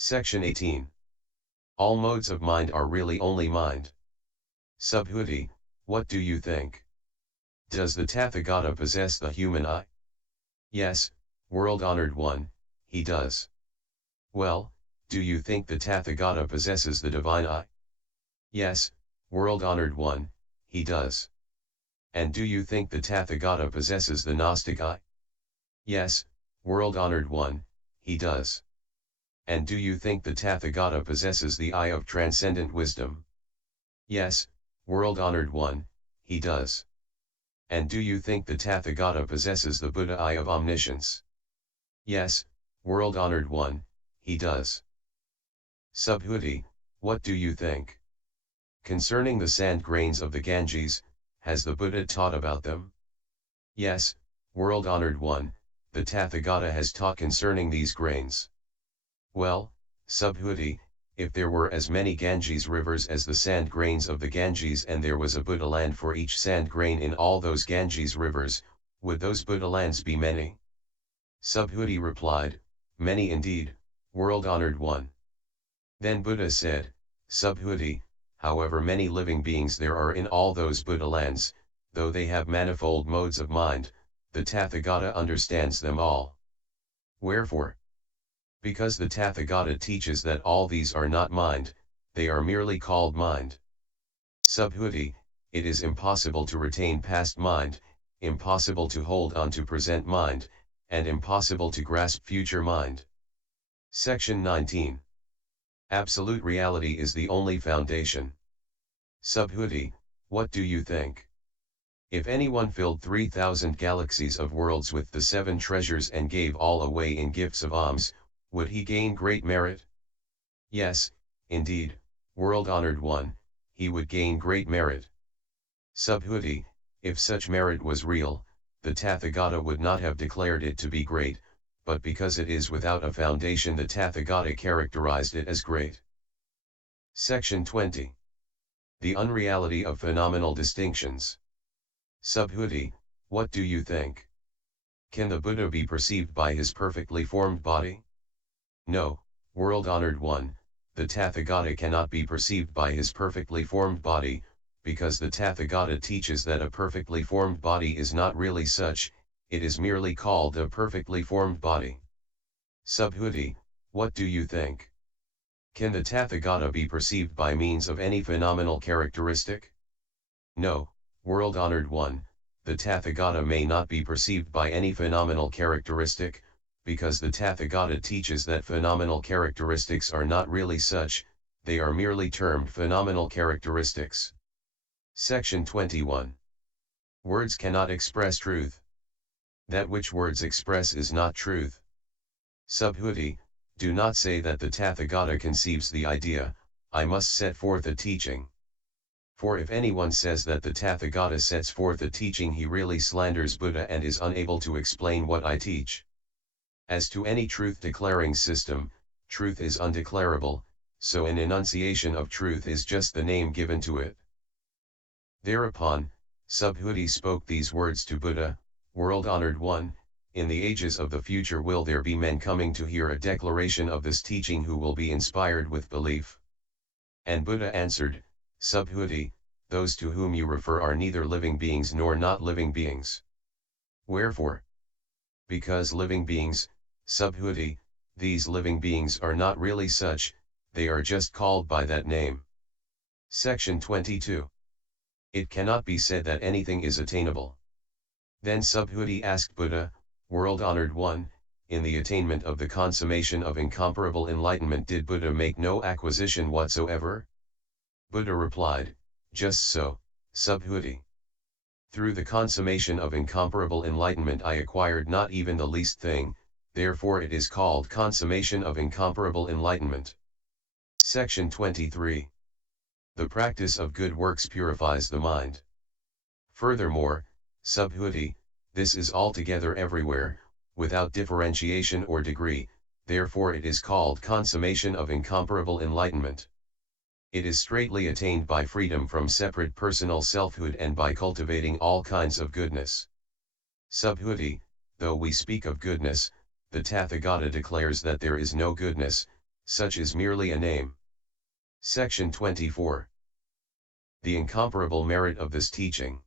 Section 18. All modes of mind are really only mind. Subhuti, what do you think? Does the Tathagata possess the human eye? Yes, world-honored one, he does. Well, do you think the Tathagata possesses the divine eye? Yes, world-honored one, he does. And do you think the Tathagata possesses the Gnostic eye? Yes, world-honored one, he does. And do you think the Tathagata possesses the eye of transcendent wisdom? Yes, world-honored one, he does. And do you think the Tathagata possesses the Buddha eye of omniscience? Yes, world-honored one, he does. Subhuti, what do you think? Concerning the sand grains of the Ganges, has the Buddha taught about them? Yes, world-honored one, the Tathagata has taught concerning these grains. Well, Subhuti, if there were as many Ganges rivers as the sand grains of the Ganges and there was a Buddha land for each sand grain in all those Ganges rivers, would those Buddha lands be many? Subhuti replied, many indeed, world-honored one. Then Buddha said, Subhuti, however many living beings there are in all those Buddha lands, though they have manifold modes of mind, the Tathagata understands them all. Wherefore? Because the Tathagata teaches that all these are not mind, they are merely called mind. Subhuti, it is impossible to retain past mind, impossible to hold on to present mind, and impossible to grasp future mind. Section 19. Absolute reality is the only foundation. Subhuti, what do you think? If anyone filled 3,000 galaxies of worlds with the 7 treasures and gave all away in gifts of alms, would he gain great merit? Yes, indeed, world-honored one, he would gain great merit. Subhuti, if such merit was real, the Tathagata would not have declared it to be great, but because it is without a foundation the Tathagata characterized it as great. Section 20. The unreality of phenomenal distinctions. Subhuti, what do you think? Can the Buddha be perceived by his perfectly formed body? No, world-honored one, the Tathagata cannot be perceived by his perfectly formed body, because the Tathagata teaches that a perfectly formed body is not really such, it is merely called a perfectly formed body. Subhuti, what do you think? Can the Tathagata be perceived by means of any phenomenal characteristic? No, world-honored one, the Tathagata may not be perceived by any phenomenal characteristic, because the Tathagata teaches that phenomenal characteristics are not really such, they are merely termed phenomenal characteristics. Section 21. Words cannot express truth. That which words express is not truth. Subhuti, do not say that the Tathagata conceives the idea, I must set forth a teaching. For if anyone says that the Tathagata sets forth a teaching, he really slanders Buddha and is unable to explain what I teach. As to any truth-declaring system, truth is undeclarable, so an enunciation of truth is just the name given to it. Thereupon, Subhuti spoke these words to Buddha, world-honored one, in the ages of the future will there be men coming to hear a declaration of this teaching who will be inspired with belief? And Buddha answered, Subhuti, those to whom you refer are neither living beings nor not living beings. Wherefore? Because living beings, Subhuti, these living beings are not really such, they are just called by that name. Section 22. It cannot be said that anything is attainable. Then Subhuti asked Buddha, world-honored one, in the attainment of the consummation of incomparable enlightenment did Buddha make no acquisition whatsoever? Buddha replied, just so, Subhuti. Through the consummation of incomparable enlightenment I acquired not even the least thing, therefore it is called consummation of incomparable enlightenment. Section 23. The practice of good works purifies the mind. Furthermore, Subhuti, this is altogether everywhere, without differentiation or degree, therefore it is called consummation of incomparable enlightenment. It is straightly attained by freedom from separate personal selfhood and by cultivating all kinds of goodness. Subhuti, though we speak of goodness, the Tathagata declares that there is no goodness, Such is merely a name. Section 24. The incomparable merit of this teaching.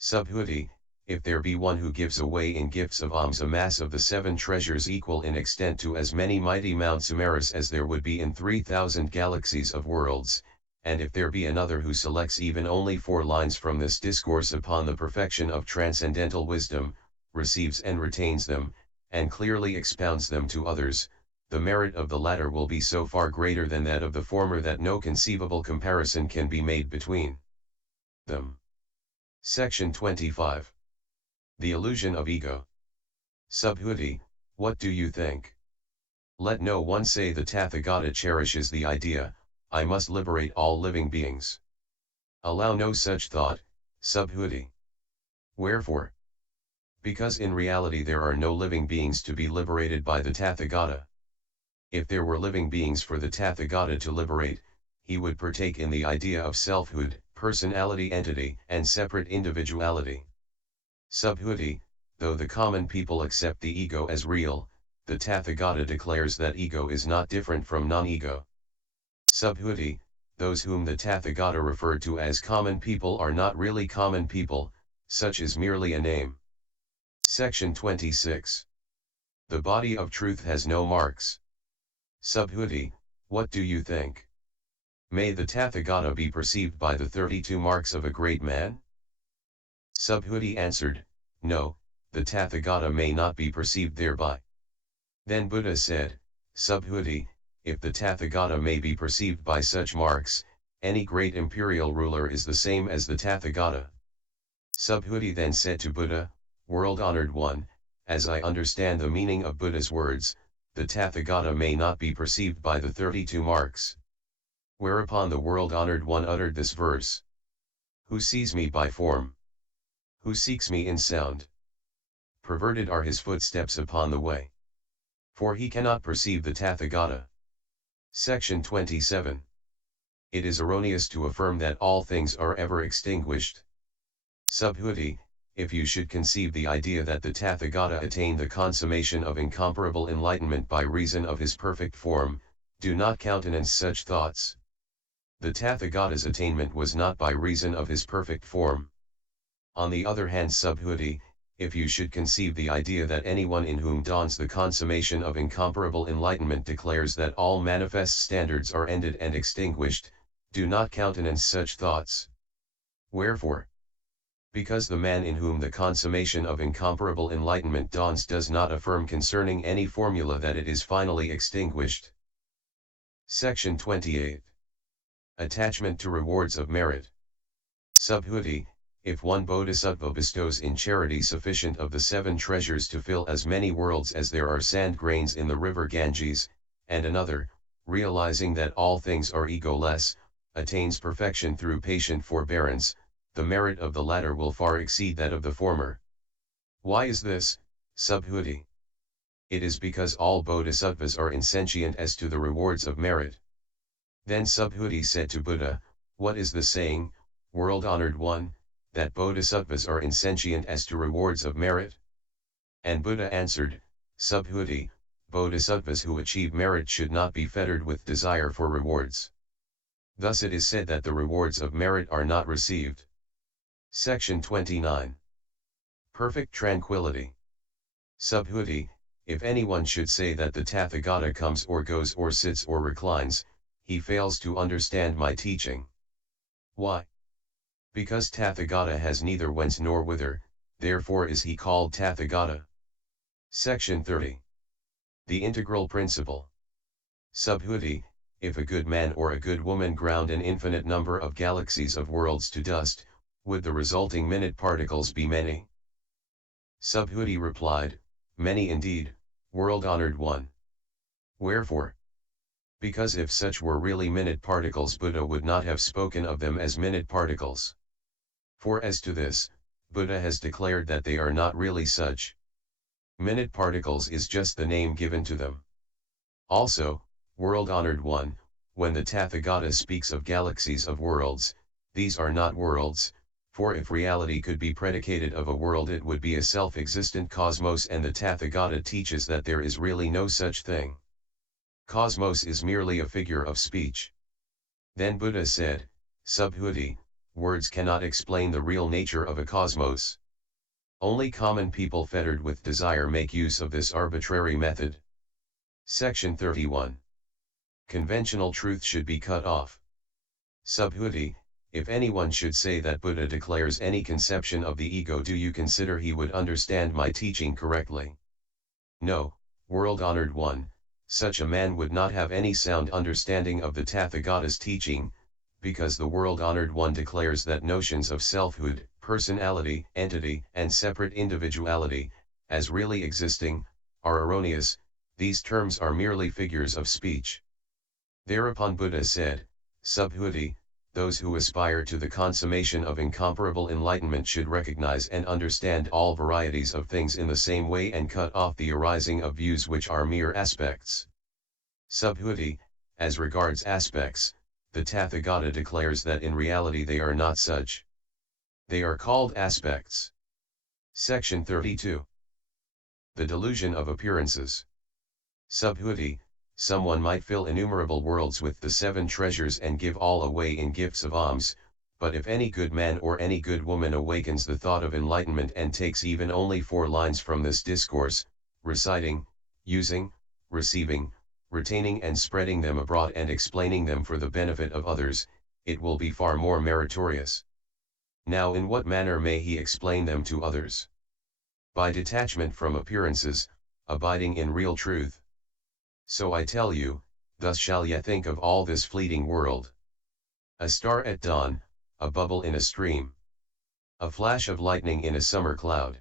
Subhuti, if there be one who gives away in gifts of alms a mass of the 7 treasures equal in extent to as many mighty Mount Sumerus as there would be in 3,000 galaxies of worlds, and if there be another who selects even only 4 lines from this discourse upon the perfection of transcendental wisdom, receives and retains them, and clearly expounds them to others, the merit of the latter will be so far greater than that of the former that no conceivable comparison can be made between them. Section 25. The illusion of ego. Subhuti, what do you think? Let no one say the Tathagata cherishes the idea, I must liberate all living beings. Allow no such thought, Subhuti. Wherefore? Because in reality there are no living beings to be liberated by the Tathagata. If there were living beings for the Tathagata to liberate, he would partake in the idea of selfhood, personality, entity, and separate individuality. Subhuti, though the common people accept the ego as real, the Tathagata declares that ego is not different from non-ego. Subhuti, those whom the Tathagata referred to as common people are not really common people, such is merely a name. Section 26. The body of truth has no marks. Subhuti, what do you think? May the Tathagata be perceived by the 32 marks of a great man? Subhuti answered, no, the Tathagata may not be perceived thereby. Then Buddha said, Subhuti, if the Tathagata may be perceived by such marks, any great imperial ruler is the same as the Tathagata. Subhuti then said to Buddha, world-honored one, as I understand the meaning of Buddha's words, the Tathagata may not be perceived by the 32 marks. Whereupon the world-honored one uttered this verse. Who sees me by form? Who seeks me in sound? Perverted are his footsteps upon the way. For he cannot perceive the Tathagata. Section 27. It is erroneous to affirm that all things are ever extinguished. Subhuti, if you should conceive the idea that the Tathagata attained the consummation of incomparable enlightenment by reason of his perfect form, do not countenance such thoughts. The Tathagata's attainment was not by reason of his perfect form. On the other hand, Subhuti, if you should conceive the idea that anyone in whom dawns the consummation of incomparable enlightenment declares that all manifest standards are ended and extinguished, do not countenance such thoughts. Wherefore? Because the man in whom the consummation of incomparable enlightenment dawns does not affirm concerning any formula that it is finally extinguished. Section 28. Attachment to rewards of merit. Subhuti, if one bodhisattva bestows in charity sufficient of the 7 treasures to fill as many worlds as there are sand grains in the river Ganges, and another, realizing that all things are egoless, attains perfection through patient forbearance, the merit of the latter will far exceed that of the former. Why is this, Subhuti? It is because all bodhisattvas are insentient as to the rewards of merit. Then Subhuti said to Buddha, what is the saying, world-honored one, that bodhisattvas are insentient as to rewards of merit? And Buddha answered, Subhuti, bodhisattvas who achieve merit should not be fettered with desire for rewards. Thus it is said that the rewards of merit are not received. Section 29. Perfect tranquility. Subhuti, if anyone should say that the Tathagata comes or goes or sits or reclines, he fails to understand my teaching. Why? Because Tathagata has neither whence nor whither, therefore is he called Tathagata. Section 30. The integral principle. Subhuti, if a good man or a good woman ground an infinite number of galaxies of worlds to dust, would the resulting minute particles be many? Subhuti replied, many indeed, world-honored one. Wherefore? Because if such were really minute particles, Buddha would not have spoken of them as minute particles. For as to this, Buddha has declared that they are not really such. Minute particles is just the name given to them. Also, world-honored one, when the Tathagata speaks of galaxies of worlds, these are not worlds, for if reality could be predicated of a world it would be a self-existent cosmos, and the Tathagata teaches that there is really no such thing. Cosmos is merely a figure of speech. Then Buddha said, Subhuti, words cannot explain the real nature of a cosmos. Only common people fettered with desire make use of this arbitrary method. Section 31. Conventional truth should be cut off. Subhuti, if anyone should say that Buddha declares any conception of the ego, do you consider he would understand my teaching correctly? No, world-honored one, such a man would not have any sound understanding of the Tathagata's teaching, because the world-honored one declares that notions of selfhood, personality, entity, and separate individuality, as really existing, are erroneous. These terms are merely figures of speech. Thereupon Buddha said, Subhuti, those who aspire to the consummation of incomparable enlightenment should recognize and understand all varieties of things in the same way and cut off the arising of views which are mere aspects. Subhuti, as regards aspects, the Tathagata declares that in reality they are not such. They are called aspects. Section 32. The delusion of appearances. Subhuti, someone might fill innumerable worlds with the 7 treasures and give all away in gifts of alms, but if any good man or any good woman awakens the thought of enlightenment and takes even only 4 lines from this discourse, reciting, using, receiving, retaining and spreading them abroad and explaining them for the benefit of others, it will be far more meritorious. Now in what manner may he explain them to others? By detachment from appearances, abiding in real truth. So I tell you, thus shall ye think of all this fleeting world. A star at dawn, a bubble in a stream. A flash of lightning in a summer cloud.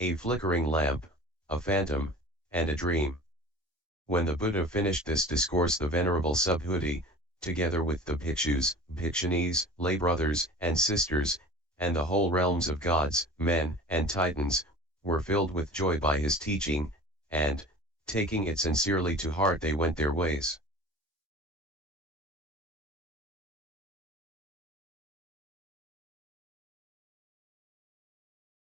A flickering lamp, a phantom, and a dream. When the Buddha finished this discourse, the Venerable Subhuti, together with the bhikshus, bhikshunis, lay brothers and sisters, and the whole realms of gods, men, and titans, were filled with joy by his teaching, and, taking it sincerely to heart, they went their ways.